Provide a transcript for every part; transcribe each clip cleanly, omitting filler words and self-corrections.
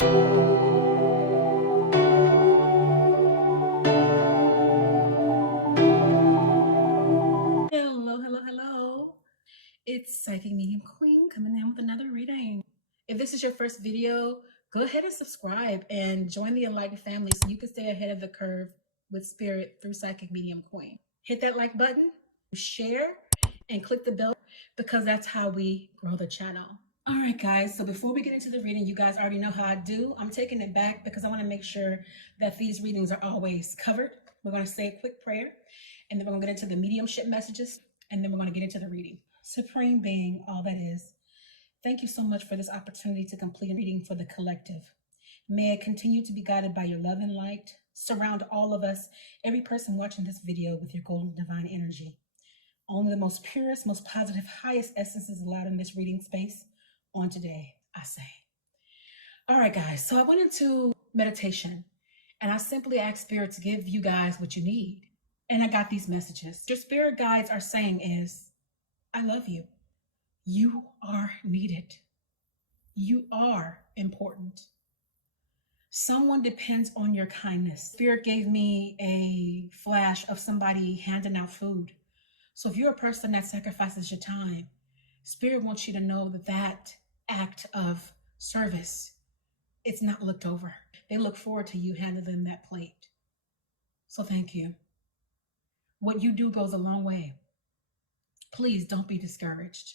Hello, hello, hello. It's Psychic Medium Queen coming in with another reading. If this is your first video, go ahead and subscribe and join the Enlightened family so you can stay ahead of the curve with spirit through Psychic Medium Queen. Hit that like button, share, and click the bell because that's how we grow the channel. All right, guys, so before we get into the reading, you guys already know how I do. I'm taking it back because I want to make sure that these readings are always covered. We're going to say a quick prayer, and then we're going to get into the mediumship messages, and then we're going to get into the reading. Supreme Being, all that is, thank you so much for this opportunity to complete a reading for the collective. May it continue to be guided by your love and light. Surround all of us, every person watching this video, with your golden divine energy. Only the most purest, most positive, highest essence is allowed in this reading space on today, I say. All right, guys, so I went into meditation and I simply asked Spirit to give you guys what you need. And I got these messages. Your spirit guides are saying is, I love you. You are needed. You are important. Someone depends on your kindness. Spirit gave me a flash of somebody handing out food. So if you're a person that sacrifices your time, Spirit wants you to know that that act of service, it's not looked over. They look forward to you handing them that plate. So thank you. What you do goes a long way. Please don't be discouraged.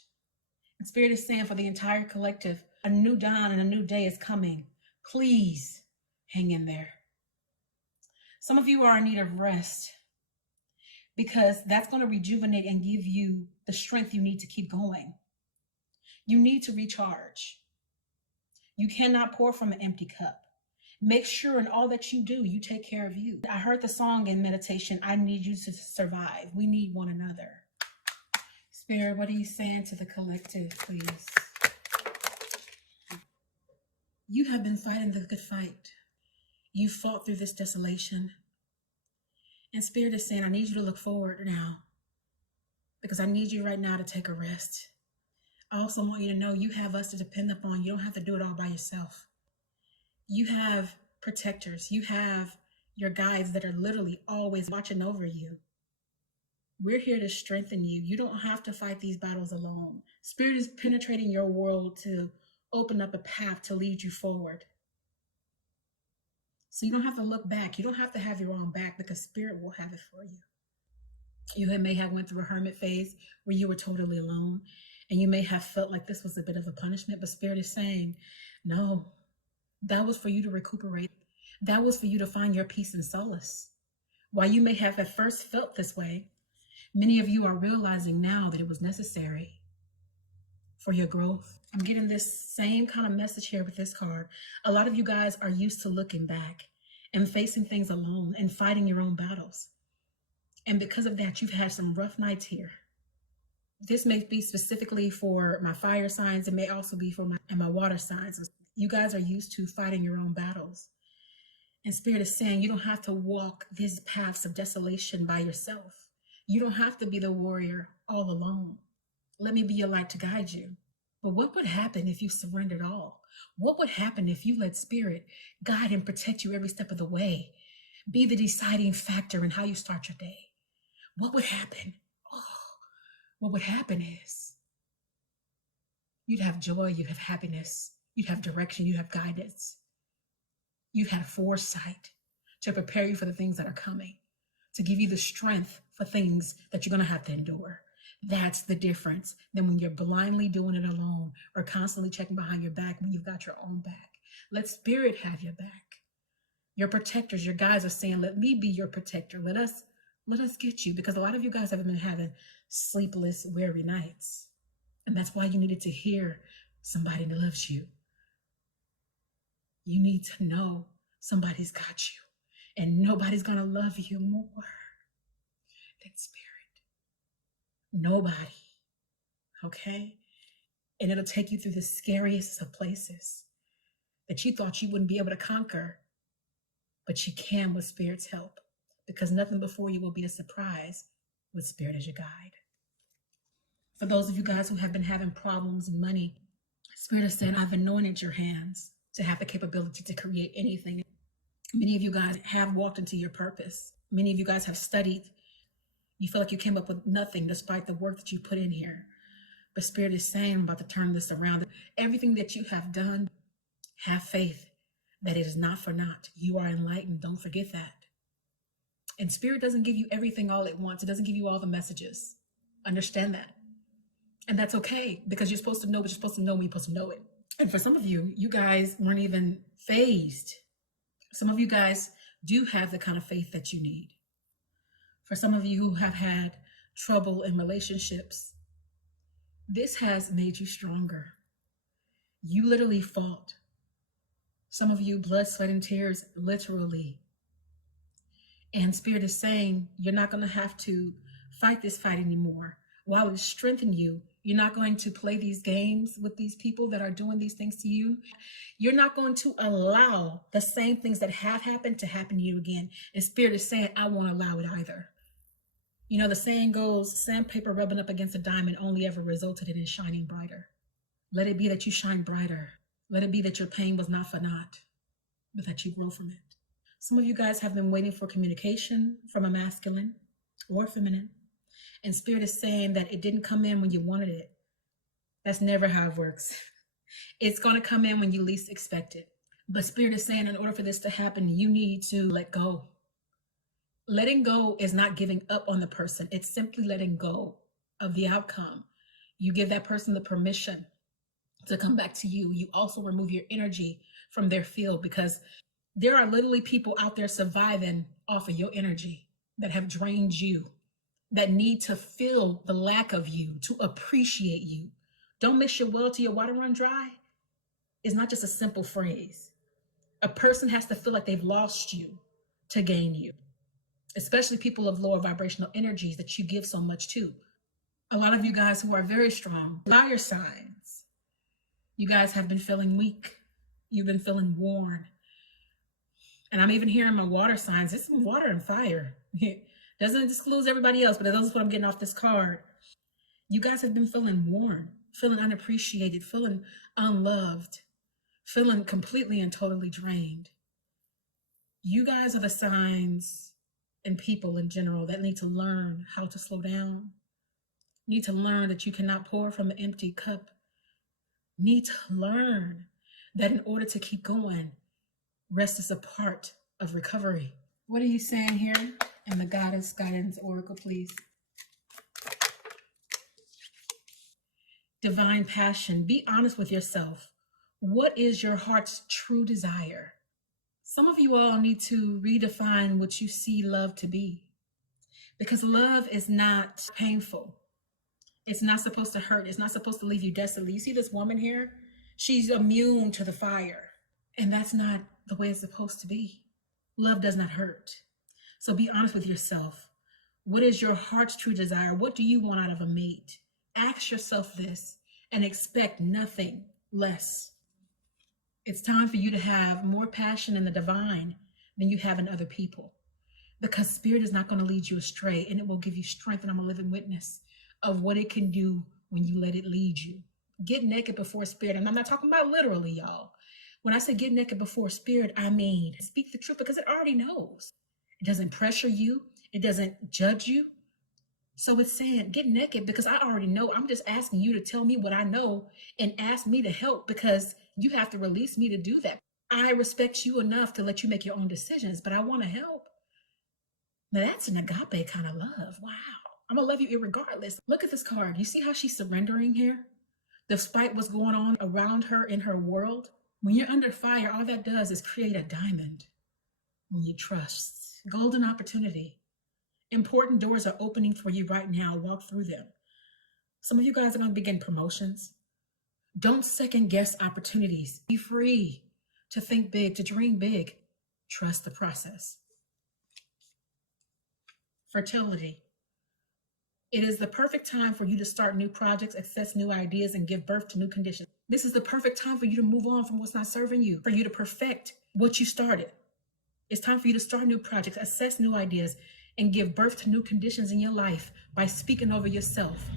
And Spirit is saying for the entire collective, a new dawn and a new day is coming. Please hang in there. Some of you are in need of rest because that's going to rejuvenate and give you the strength you need to keep going. You need to recharge. You cannot pour from an empty cup. Make sure in all that you do, you take care of you. I heard the song in meditation, I need you to survive. We need one another. Spirit, what are you saying to the collective, please? You have been fighting the good fight. You fought through this desolation. And Spirit is saying, I need you to look forward now because I need you right now to take a rest. I also want you to know you have us to depend upon. You don't have to do it all by yourself. You have protectors. You have your guides that are literally always watching over you. We're here to strengthen you. You don't have to fight these battles alone. Spirit is penetrating your world to open up a path to lead you forward. So you don't have to look back. You don't have to have your own back because Spirit will have it for you. You may have went through a hermit phase where you were totally alone, and you may have felt like this was a bit of a punishment, but Spirit is saying, no, that was for you to recuperate. That was for you to find your peace and solace. While you may have at first felt this way, many of you are realizing now that it was necessary for your growth. I'm getting this same kind of message here with this card. A lot of you guys are used to looking back and facing things alone and fighting your own battles. And because of that, you've had some rough nights here. This may be specifically for my fire signs. It may also be for my water signs. You guys are used to fighting your own battles. And Spirit is saying you don't have to walk these paths of desolation by yourself. You don't have to be the warrior all alone. Let me be your light to guide you. But what would happen if you surrendered all? What would happen if you let Spirit guide and protect you every step of the way? Be the deciding factor in how you start your day. What would happen? Oh, what would happen is you'd have joy, you'd have happiness, you'd have direction, you'd have guidance. You'd have foresight to prepare you for the things that are coming, to give you the strength for things that you're going to have to endure. That's the difference than when you're blindly doing it alone or constantly checking behind your back when you've got your own back. Let Spirit have your back. Your protectors, your guides are saying, let me be your protector. Let us get you, because a lot of you guys have been having sleepless, weary nights. And that's why you needed to hear somebody that loves you. You need to know somebody's got you, and nobody's going to love you more than Spirit. Nobody. Okay? And it'll take you through the scariest of places that you thought you wouldn't be able to conquer, but you can with Spirit's help, because nothing before you will be a surprise with Spirit as your guide. For those of you guys who have been having problems in money, Spirit is saying, I've anointed your hands. to have the capability to create anything. Many of you guys have walked into your purpose. Many of you guys have studied. You feel like you came up with nothing despite the work that you put in here. But Spirit is saying, I'm about to turn this around. Everything that you have done, have faith that it is not for naught. You are enlightened. Don't forget that. And Spirit doesn't give you everything all at once. It doesn't give you all the messages. Understand that. And that's okay, because you're supposed to know what you're supposed to know when you're supposed to know it. And for some of you, you guys weren't even phased. Some of you guys do have the kind of faith that you need. For some of you who have had trouble in relationships, this has made you stronger. You literally fought. Some of you, blood, sweat, and tears, literally. And Spirit is saying, you're not going to have to fight this fight anymore. While it strengthens you, you're not going to play these games with these people that are doing these things to you. You're not going to allow the same things that have happened to happen to you again. And Spirit is saying, I won't allow it either. You know, the saying goes, sandpaper rubbing up against a diamond only ever resulted in it shining brighter. Let it be that you shine brighter. Let it be that your pain was not for naught, but that you grow from it. Some of you guys have been waiting for communication from a masculine or feminine. And Spirit is saying that it didn't come in when you wanted it. That's never how it works. It's going to come in when you least expect it. But Spirit is saying, in order for this to happen, you need to let go. Letting go is not giving up on the person. It's simply letting go of the outcome. You give that person the permission to come back to you. You also remove your energy from their field, because there are literally people out there surviving off of your energy that have drained you, that need to feel the lack of you, to appreciate you. Don't miss your well till your water run dry. It's not just a simple phrase. A person has to feel like they've lost you to gain you, especially people of lower vibrational energies that you give so much to. A lot of you guys who are very strong, fire signs, you guys have been feeling weak. You've been feeling worn. And I'm even hearing my water signs. It's some water and fire. Doesn't disclose everybody else, but that's what I'm getting off this card. You guys have been feeling worn, feeling unappreciated, feeling unloved, feeling completely and totally drained. You guys are the signs and people in general that need to learn how to slow down, need to learn that you cannot pour from an empty cup, need to learn that in order to keep going, rest is a part of recovery. What are you saying here? And the Goddess Guidance Oracle, please. Divine passion. Be honest with yourself. What is your heart's true desire? Some of you all need to redefine what you see love to be, because love is not painful. It's not supposed to hurt. It's not supposed to leave you desolate. You see this woman here? She's immune to the fire, and that's not the way it's supposed to be. Love does not hurt. So be honest with yourself. What is your heart's true desire? What do you want out of a mate? Ask yourself this and expect nothing less. It's time for you to have more passion in the divine than you have in other people, because Spirit is not going to lead you astray, and it will give you strength. And I'm a living witness of what it can do when you let it lead you. Get naked before Spirit. And I'm not talking about literally, y'all. When I say get naked before Spirit, I mean speak the truth, because it already knows. It doesn't pressure you. It doesn't judge you. So it's saying get naked because I already know. I'm just asking you to tell me what I know and ask me to help, because you have to release me to do that. I respect you enough to let you make your own decisions, but I want to help. Now that's an agape kind of love. Wow. I'm going to love you irregardless. Look at this card. You see how she's surrendering here? Despite what's going on around her in her world. When you're under fire, all that does is create a diamond. When you trust. Golden opportunity. Important doors are opening for you right now. Walk through them. Some of you guys are going to begin promotions. Don't second guess opportunities. Be free to think big, to dream big. Trust the process. Fertility. It is the perfect time for you to start new projects, access new ideas, and give birth to new conditions. This is the perfect time for you to move on from what's not serving you, for you to perfect what you started. It's time for you to start new projects, assess new ideas, and give birth to new conditions in your life by speaking over yourself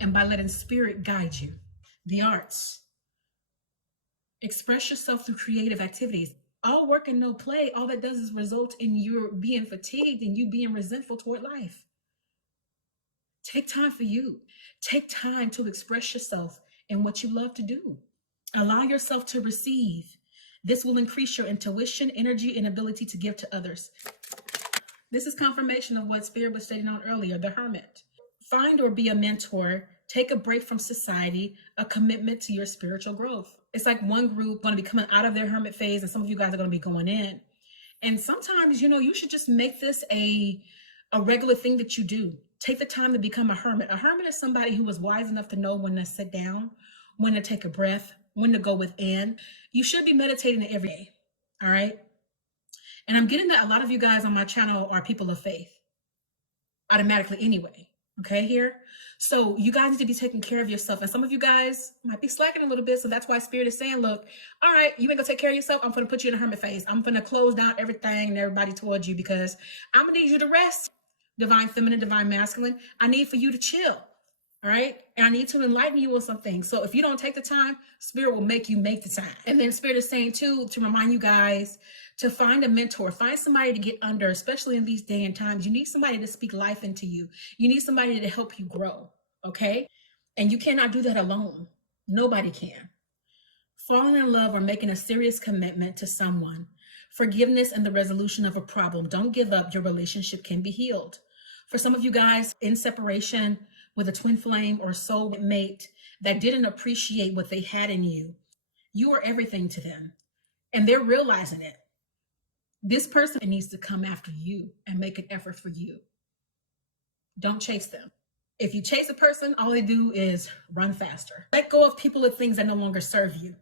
and by letting Spirit guide you. The arts. Express yourself through creative activities. All work and no play, all that does is result in you being fatigued and you being resentful toward life. Take time for you. Take time to express yourself in what you love to do. Allow yourself to receive. This will increase your intuition, energy, and ability to give to others. This is confirmation of what Spirit was stating on earlier, the hermit. Find or be a mentor. Take a break from society, a commitment to your spiritual growth. It's like one group going to be coming out of their hermit phase, and some of you guys are going to be going in. And sometimes, you should just make this a regular thing that you do. Take the time to become a hermit. A hermit is somebody who is wise enough to know when to sit down, when to take a breath, when to go within. You should be meditating every day. All right. And I'm getting that a lot of you guys on my channel are people of faith automatically anyway. Okay, here. So you guys need to be taking care of yourself. And some of you guys might be slacking a little bit. So that's why Spirit is saying, look, all right, you ain't gonna take care of yourself. I'm gonna put you in a hermit phase. I'm gonna close down everything and everybody towards you because I'm gonna need you to rest. Divine feminine, divine masculine. I need for you to chill. All right. And I need to enlighten you on some things. So if you don't take the time, Spirit will make you make the time. And then Spirit is saying too, to remind you guys to find a mentor, find somebody to get under, especially in these day and times. You need somebody to speak life into you. You need somebody to help you grow. Okay. And you cannot do that alone. Nobody can. Falling in love or making a serious commitment to someone, forgiveness and the resolution of a problem. Don't give up. Your relationship can be healed. For some of you guys in separation with a twin flame or soul mate that didn't appreciate what they had in you, you are everything to them. And they're realizing it. This person needs to come after you and make an effort for you. Don't chase them. If you chase a person, all they do is run faster. Let go of people and things that no longer serve you.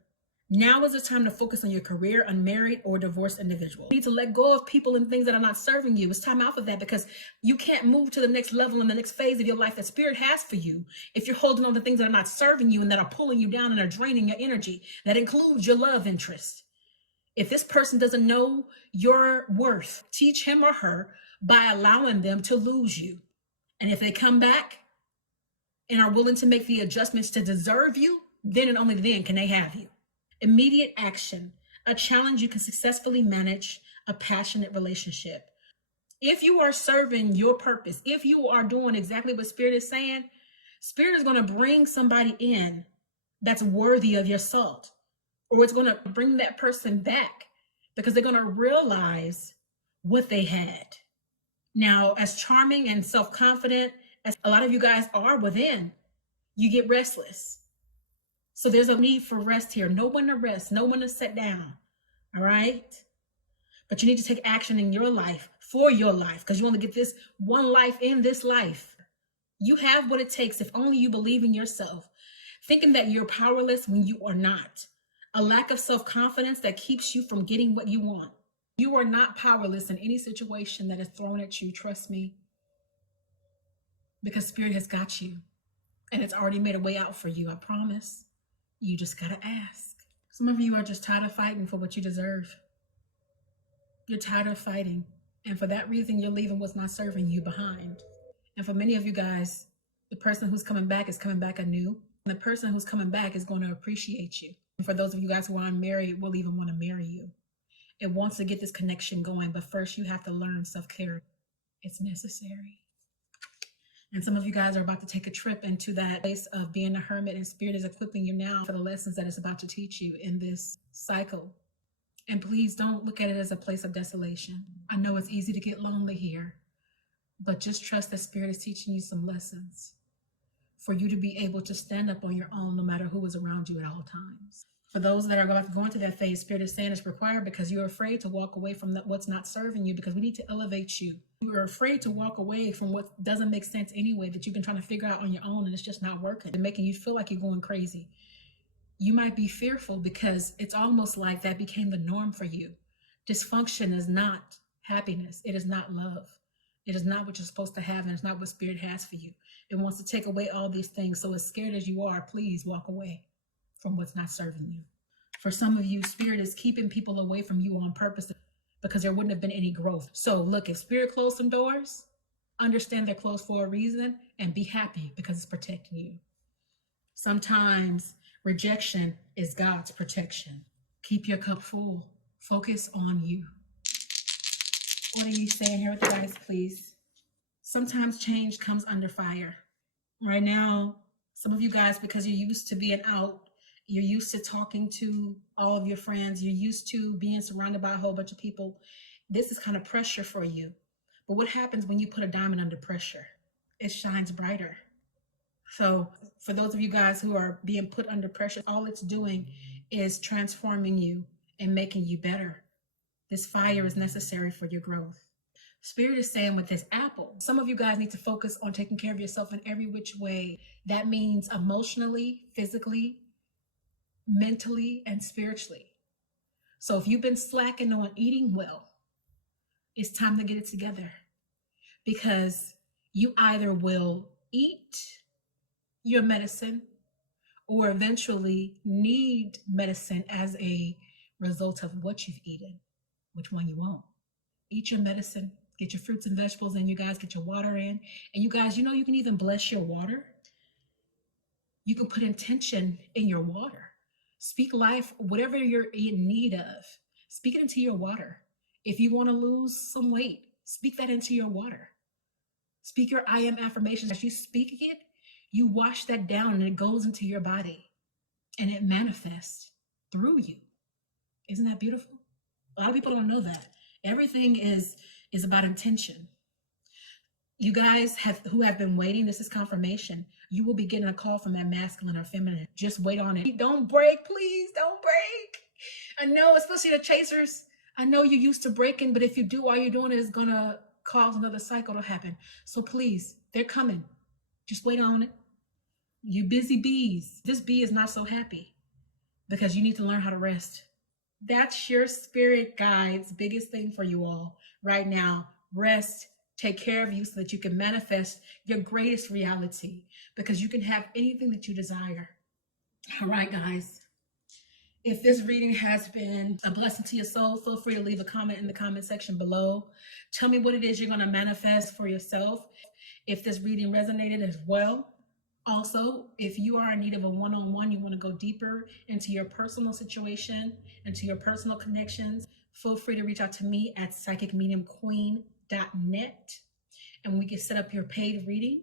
Now is the time to focus on your career, unmarried or divorced individual. You need to let go of people and things that are not serving you. It's time out for that because you can't move to the next level and the next phase of your life that Spirit has for you if you're holding on to things that are not serving you and that are pulling you down and are draining your energy. That includes your love interest. If this person doesn't know your worth, teach him or her by allowing them to lose you. And if they come back and are willing to make the adjustments to deserve you, then and only then can they have you. Immediate action, a challenge you can successfully manage, a passionate relationship. If you are serving your purpose, if you are doing exactly what Spirit is saying, Spirit is going to bring somebody in that's worthy of your salt, or it's going to bring that person back because they're going to realize what they had. Now, as charming and self-confident as a lot of you guys are within, you get restless. So there's a need for rest here. No one to rest, no one to sit down. All right. But you need to take action in your life for your life because you only get this one life in this life. You have what it takes if only you believe in yourself. Thinking that you're powerless when you are not. A lack of self-confidence that keeps you from getting what you want. You are not powerless in any situation that is thrown at you. Trust me. Because Spirit has got you. And it's already made a way out for you. I promise. You just got to ask. Some of you are just tired of fighting for what you deserve. You're tired of fighting. And for that reason, you're leaving what's not serving you behind. And for many of you guys, the person who's coming back is coming back anew. And the person who's coming back is going to appreciate you. And for those of you guys who are unmarried, will even want to marry you. It wants to get this connection going. But first, you have to learn self-care. It's necessary. And some of you guys are about to take a trip into that place of being a hermit, and Spirit is equipping you now for the lessons that it's about to teach you in this cycle. And please don't look at it as a place of desolation. I know it's easy to get lonely here, but just trust that Spirit is teaching you some lessons for you to be able to stand up on your own no matter who is around you at all times. For those that are about to go into that phase, Spirit is saying it's required because you're afraid to walk away from what's not serving you, because we need to elevate you. You are afraid to walk away from what doesn't make sense anyway, that you've been trying to figure out on your own and it's just not working and making you feel like you're going crazy. You might be fearful because it's almost like that became the norm for you. Dysfunction is not happiness. It is not love. It is not what you're supposed to have, and it's not what Spirit has for you. It wants to take away all these things. So as scared as you are, please walk away from what's not serving you. For some of you, Spirit is keeping people away from you on purpose because there wouldn't have been any growth. So look, if Spirit closed some doors, understand they're closed for a reason and be happy because it's protecting you. Sometimes rejection is God's protection. Keep your cup full. Focus on you. What are you saying here with the guys, please? Sometimes change comes under fire. Right now, some of you guys, because you're used to being out, you're used to talking to all of your friends, you're used to being surrounded by a whole bunch of people. This is kind of pressure for you. But what happens when you put a diamond under pressure? It shines brighter. So for those of you guys who are being put under pressure, all it's doing is transforming you and making you better. This fire is necessary for your growth. Spirit is saying with this apple, some of you guys need to focus on taking care of yourself in every which way. That means emotionally, physically, mentally, and spiritually. So if you've been slacking on eating well, it's time to get it together, because you either will eat your medicine or eventually need medicine as a result of what you've eaten. Which one you won't? Eat your medicine, get your fruits and vegetables in, you guys, get your water in. And you guys, you know, you can even bless your water. You can put intention in your water. Speak life, whatever you're in need of, speak it into your water. If you want to lose some weight, speak that into your water. Speak your I am affirmations. As you speak it, you wash that down and it goes into your body and it manifests through you. Isn't that beautiful? A lot of people don't know that. Everything is about intention. You guys who have been waiting, this is confirmation. You will be getting a call from that masculine or feminine. Just wait on it. Don't break, please, don't break. I know, especially the chasers. I know you're used to breaking, but if you do, all you're doing is gonna cause another cycle to happen. So please, they're coming. Just wait on it. You busy bees. This bee is not so happy because you need to learn how to rest. That's your spirit guide's biggest thing for you all right now. Rest, take care of you so that you can manifest your greatest reality, because you can have anything that you desire. All right, guys. If this reading has been a blessing to your soul, feel free to leave a comment in the comment section below. Tell me what it is you're going to manifest for yourself. If this reading resonated as well. Also, if you are in need of a one-on-one, you want to go deeper into your personal situation, into your personal connections, feel free to reach out to me at psychicmediumqueen.net and we can set up your paid reading.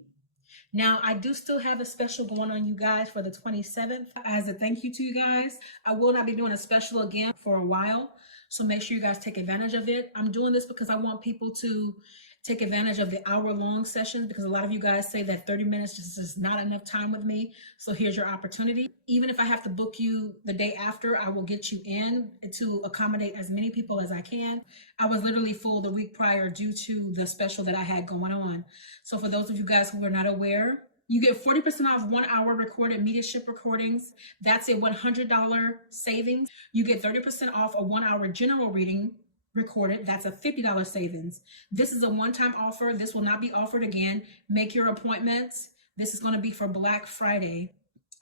Now, I do still have a special going on, you guys, for the 27th. As a thank you to you guys, I will not be doing a special again for a while. So make sure you guys take advantage of it. I'm doing this because I want people to take advantage of the hour-long sessions, because a lot of you guys say that 30 minutes just is not enough time with me. So here's your opportunity. Even if I have to book you the day after, I will get you in to accommodate as many people as I can. I was literally full the week prior due to the special that I had going on. So for those of you guys who are not aware, you get 40% off 1 hour recorded mediumship recordings. That's a $100 savings. You get 30% off a 1 hour general reading recorded. That's a $50 savings. This is a one-time offer. This will not be offered again. Make your appointments. This is going to be for Black Friday.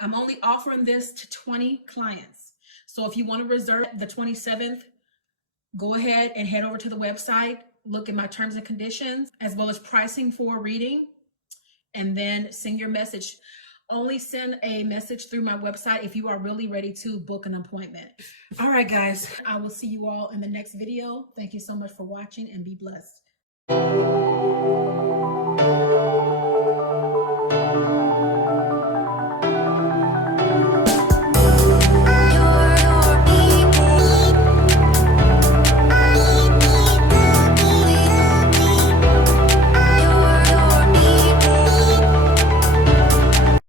I'm only offering this to 20 clients. So if you want to reserve the 27th, go ahead and head over to the website, look at my terms and conditions, as well as pricing for a reading, and then send your message. Only send a message through my website if you are really ready to book an appointment. All right, guys, I will see you all in the next video. Thank you so much for watching and be blessed.